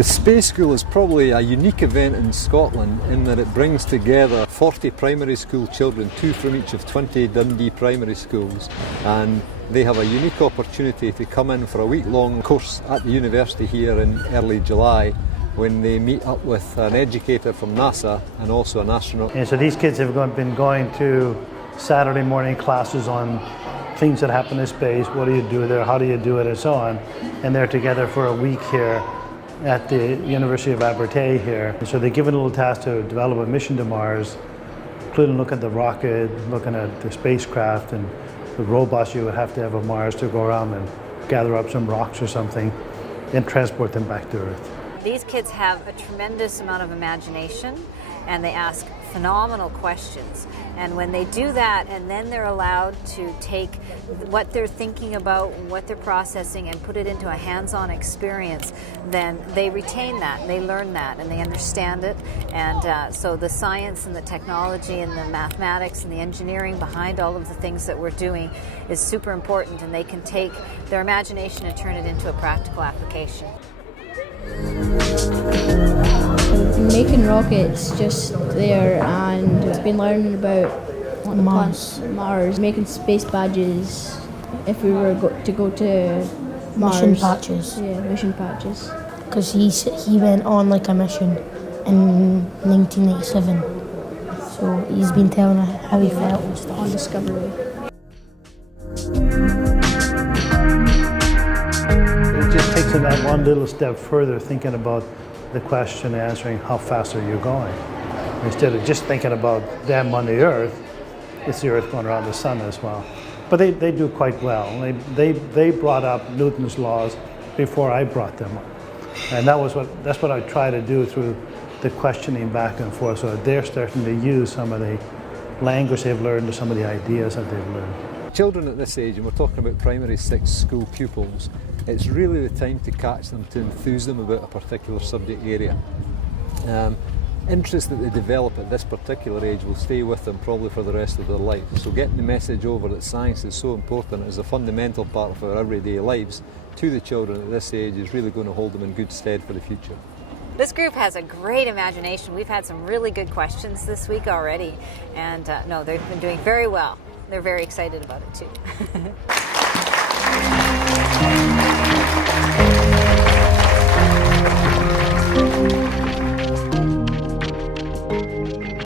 The Space School is probably a unique event in Scotland in that it brings together 40 primary school children, 2 from each of 20 Dundee primary schools, and they have a unique opportunity to come in for a week-long course at the university here in early July, when they meet up with an educator from NASA and also an astronaut. And so these kids have been going to Saturday morning classes on things that happen in space, what do you do there, how do you do it, and so on. And they're together for a week here at the University of Abertay here. And so they're given a little task to develop a mission to Mars, including looking at the rocket, looking at the spacecraft and the robots you would have to have on Mars to go around and gather up some rocks or something and transport them back to Earth. These kids have a tremendous amount of imagination and they ask phenomenal questions. And when they do that, and then they're allowed to take what they're thinking about, what they're processing, and put it into a hands-on experience, then they retain that, they learn that, and they understand it. And so the science and the technology and the mathematics and the engineering behind all of the things that we're doing is super important, and they can take their imagination and turn it into a practical application. Making rockets just there, and I've been learning about Mars, making space badges if we were to go to Mars. Mission patches. Yeah, mission patches. Because he went on like a mission in 1987, so he's been telling us how he felt and stuff. On Discovery. It just takes it that one little step further, thinking about the question, answering how fast are you going? Instead of just thinking about them on the Earth, it's the Earth going around the sun as well. But they do quite well. They brought up Newton's laws before I brought them up. And that's what I try to do through the questioning back and forth, so that they're starting to use some of the language they've learned or some of the ideas that they've learned. Children at this age, and we're talking about primary 6 school pupils, it's really the time to catch them, to enthuse them about a particular subject area. Interest that they develop at this particular age will stay with them probably for the rest of their life. So getting the message over that science is so important as a fundamental part of our everyday lives to the children at this age is really going to hold them in good stead for the future. This group has a great imagination. We've had some really good questions this week already, and no, they've been doing very well. They're very excited about it too.